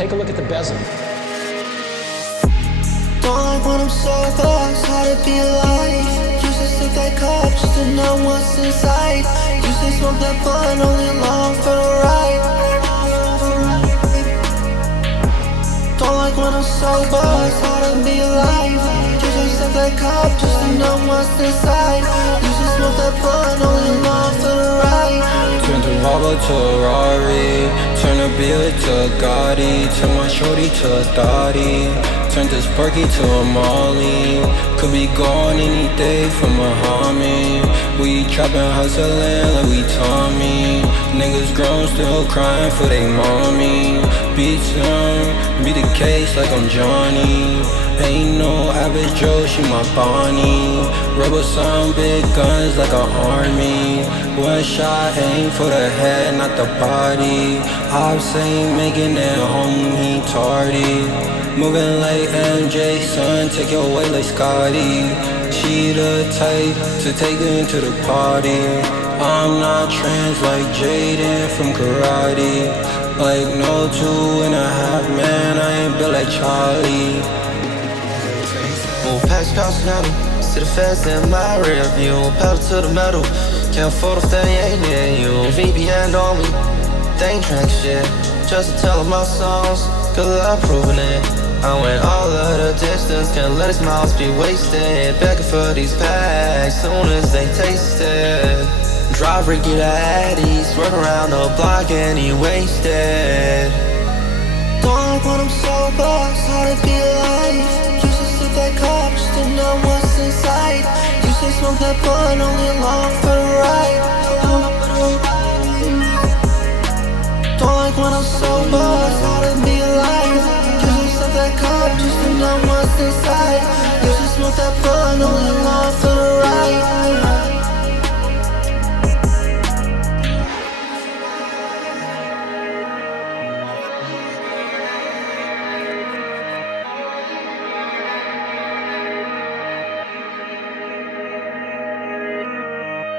Take a look at the bezel. Don't like when I'm sober, it's hard to be alive. Used to sip that cup just to know what's inside. Used to smoke that blunt only along for the ride. Don't like when I'm sober, it's hard to be alive. Used to sip that cup just to know what's inside. Used to smoke that blunt only along for the ride. Turn the Volvo to a Rari, turn a Buick to a Gotti, turn my shorty to a thotty, turn this Perky to a Molly. Could be gone any day from a homie. We trappin', hustlin' like we Tommy. Niggas grown, still crying for they mommy. Beat some, beat the case like I'm Johnny. Ain't no average Joe, she my Bonnie. Rubber some big guns like an army. One shot, aim for the head, not the body. I've seen making it home, he tardy. Moving like MJ, son, take your way like Scotty. She the type to take her into the party. I'm not trans like Jaden from karate. Like no 2.5 man, I ain't built like Charlie. Move past Continental, see the fast in my rear view. Pedal to the metal, can't afford if they ain't near you. VPN on me, they ain't track shit. Just to tell them my songs, cause I'm proving it. I went all of the distance, can't let his miles be wasted. Begging for these packs, soon as they taste it. Driver get Addies, work around the block and he wasted. Don't like when I'm sober, it's hard to be alive. Used to sip that cup just to know what's inside. Used to smoke that blunt only along for the ride. Don't like when I'm sober, it's